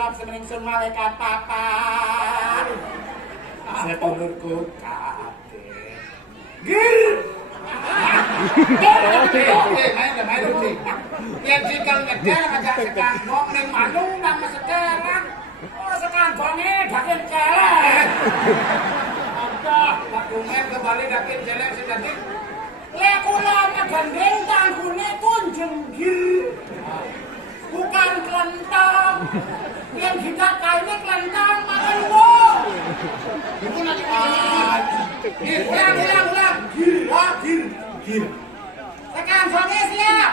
serap semening sun mawe katapan. Sedulurku kabeh. Gil. Main rugi. Yen sikal ngedel ngajak sekangkong ning manung nang sekarang. Oh sekangkonge dakin celek. Aduh, Pak Dumen kembali dakin celek sing dadi. Lek kula ngegandeng tanggune kunjung gil. Bukan kelentang. Yang kita kainnya kelentang makan wong. Ibu nanti ulang. Gil. Sekarang siap.